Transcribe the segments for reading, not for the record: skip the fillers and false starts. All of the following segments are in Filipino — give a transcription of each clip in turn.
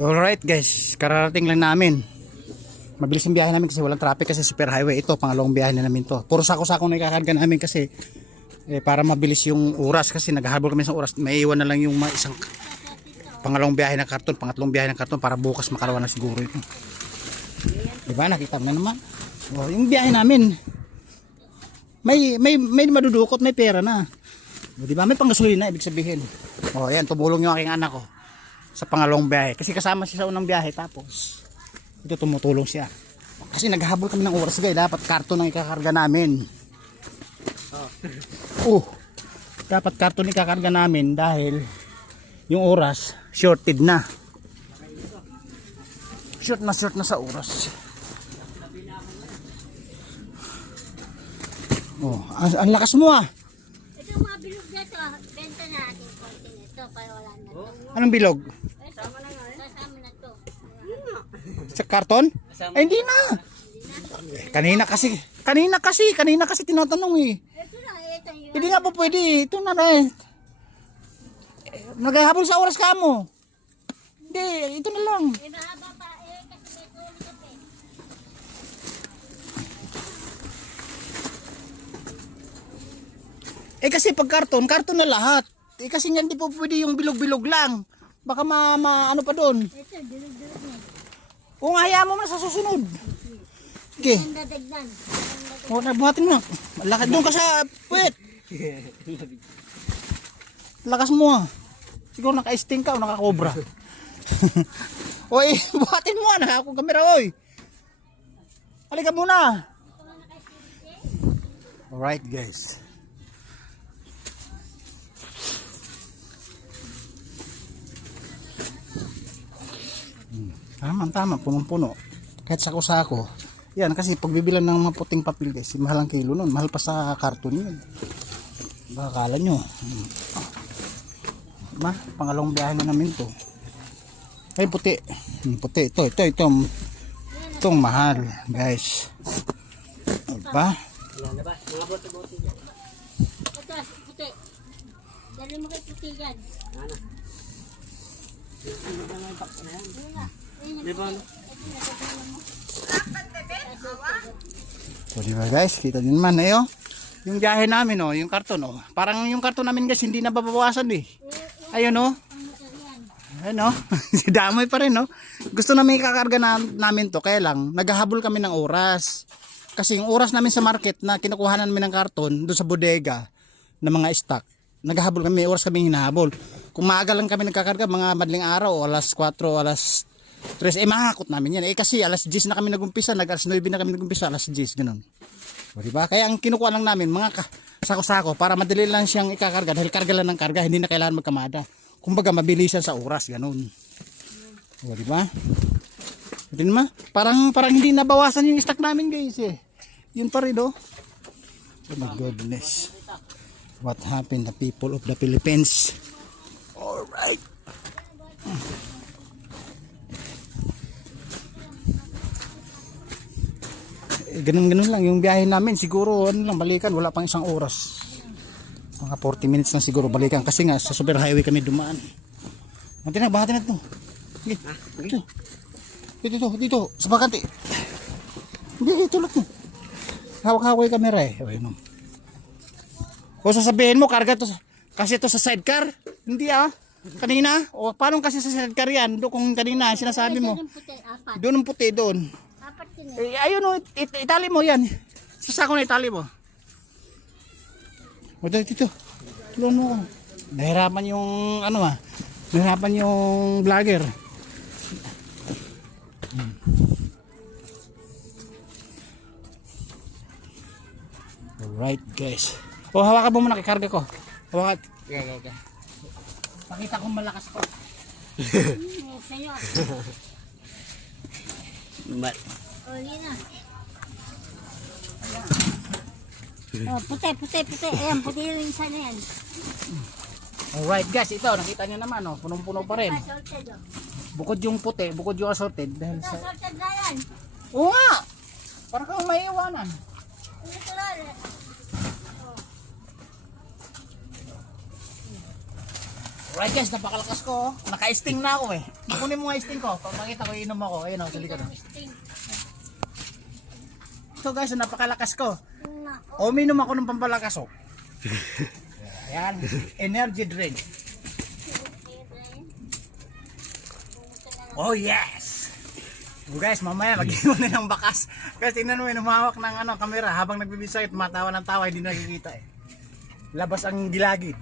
Alright guys, kararating lang namin. Mabilis yung biyahe namin kasi walang traffic kasi super highway. Ito, pangalawang biyahe na namin to. Puro sako-sako na ikakarga namin kasi para mabilis yung oras kasi naghahabol kami sa oras. May iwan na lang yung isang pangalawang biyahe ng karton, pangatlong biyahe ng karton para bukas makalawa na siguro ito. Diba, nakita mo na naman. Oh, yung biyahe namin may madudukot, may pera na. O, diba, may panggasolina ibig sabihin. Oh, ayan, tumulong yung aking anak ko sa pangalawang biyahe kasi kasama siya sa unang biyahe tapos ito tumutulong siya kasi naghahabol kami ng oras guys. Dapat karton ang ikakarga namin. Dapat karton ikakarga namin dahil yung oras shorted na. Short na sa oras. Ang lakas mo ah. Ito mga bilog na ito, benta natin konti nito para wala na ito. Anong bilog? Kasama na nga. Kasama na ito. Sa karton? Ay, hindi na. Kanina kasi tinatanong eh. Ito na, ito yun. Hindi nga po pwede. Ito na eh. Naghahabol sa oras ka mo. Hindi, ito na lang. Eh, mahaba pa kasi may tulog eh. Kasi pag karton na lahat. Kasi nga hindi po pwede yung bilog-bilog lang. Baka ano pa doon. Ito, bilog-bilog na. Kung hayaan mo na sa susunod. Sige. Ang dadagdan. Nabuhatin mo. Malaki doon ka sa puwet. Lakas mo ah. Siguro naka-sting ka o naka-cobra. Oy, buhatin mo ah. Nakakong kamera oy. Halika muna. Alright guys. Tama, punong-puno. Kahit sako-sako. Yan, kasi pagbibilan ng mga puting papel guys, mahal ang kilo nun. Mahal pa sa karton yun. Baka kala nyo. Pangalawang biyahe na namin to. Ay, puti. Puti. Ito. Itong mahal guys. Diba? Ito, puti. Dali mo kay puti yan. So diba guys, kita din naman yung biyahe namin yung karton parang yung karton namin guys hindi nababawasan eh. Ayun ayun damoy pa rin gusto namin ikakarga namin to kaya lang naghahabol kami ng oras kasi yung oras namin sa market na kinukuha namin ng karton doon sa bodega ng mga stock, naghahabol kami, oras kami hinahabol. Kung maaga lang kami nagkakarga mga madaling araw o alas 4 alas 3 mahakot namin yan kasi alas 10 na kami nagumpisa, alas 9 na kami nagumpisa, alas 10 ganun. O diba? Kaya ang kinukuha lang namin mga sako-sako para madali lang siyang ikakarga dahil karga lang ng karga, hindi na kailangan magkamada. Kumbaga mabilisan sa oras ganun. O diba? Ito naman, parang hindi nabawasan yung stock namin guys eh. Yun pa rin Oh my goodness. What happened the people of the Philippines? Alright. Ganun lang yung biyahe namin. Siguro balikan, wala pang isang oras. Mga 40 minutes lang siguro balikan kasi nga sa super highway kami dumaan. Bahati na ito. Dito. Sa bakante. Hindi, tulad mo. Hawak-hawak yung camera eh. O sasabihin mo, karga to kasi ito sa sidecar. Hindi kanina. O paano kasi sa sidecar yan? Doon kung kanina sinasabi mo. Doon ang puti doon. Ayun itali mo yan. Sa sako na itali mo. O dito. Tulungan mo. Nahirapan yung nahirapan yung vlogger. Alright guys. Hawakan mo muna kikarga ko. Hawakan. Okay. Pakita kong malakas ko. Sa'yo. Yun na. Puti. Ayan, puti rin sana yan. Alright guys, ito nakita nyo naman punong-puno pa rin. Bukod yung puti, bukod yung assorted dahil sa Assorted na yan. Oo nga. Para kang may iwanan. Ito lang. Alright guys, napakalakas ko. Naka-sting na ako eh. Kunin mo nga sting ko. Papakita ko, inom ako. Ayun ako, sa likod. So guys, napakalakas ko. Uminom ako ng pampalakas oh. Ayan, energy drink. Oh yes! So guys, mamaya mag-iwan na ng bakas. Kasi tingnan mo yun, humawak ng kamera habang nagbibisay at tumatawa ng tawa, hindi nakikita eh. Labas ang gilagid.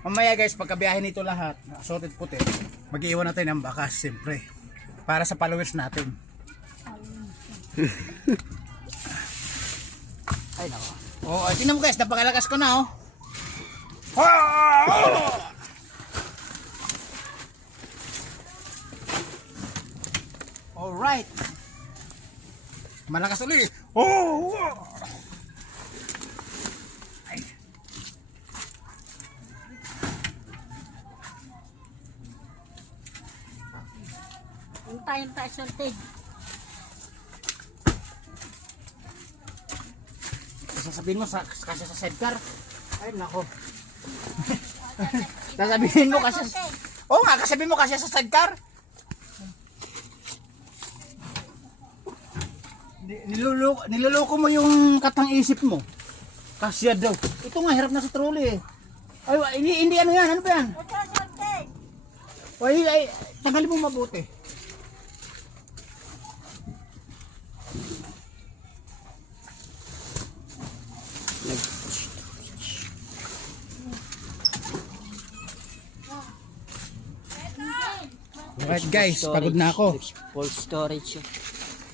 Mamaya guys, pagkabiyahin nito lahat, sorted puti, mag-iwan natin ng bakas, siyempre. Para sa followers natin. Ay nako. Oh, tingnan mo guys, napakalakas ko na oh. Alright. Malakas ulit. Oh! Ay. Yung tayo sorted. Sasabihin mo kasi sa sidecar. Ay nako. Sasabihin mo kasi. Oo nga, kasabihin mo kasi sa sidecar. Niloloko mo yung katang isip mo. Kasya daw. Ito nga, hirap na sa trolley eh. Ay, hindi ano yan, ano ba yan? Ito sorted. Ay, tagalin mo mabuti. Alright guys, pagod na ako. Full storage.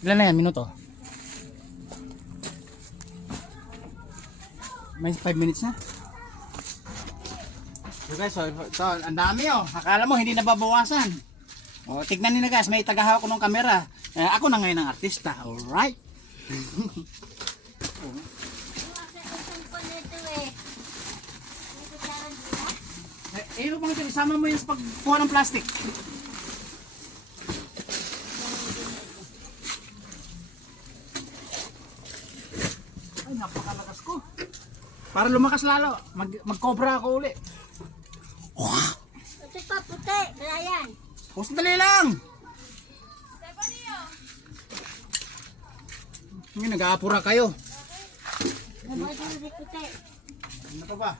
Ilan na yan, minuto? May 5 minutes na. So guys, so ang dami oh. Akala mo hindi nababawasan. O, tignan niyo na guys, may tagahawak ko ng kamera. Ako na ngayon ang artista, alright? Ano bang ito? Isama mo yun sa pagkuha ng plastic. Ay, napakalakas ko. Para lumakas lalo, mag-cobra ako uli. Ito pa puti. Brian. Sandali lang! Ngayon, nag-aapura kayo. Nabay din puti. Ano pa ba?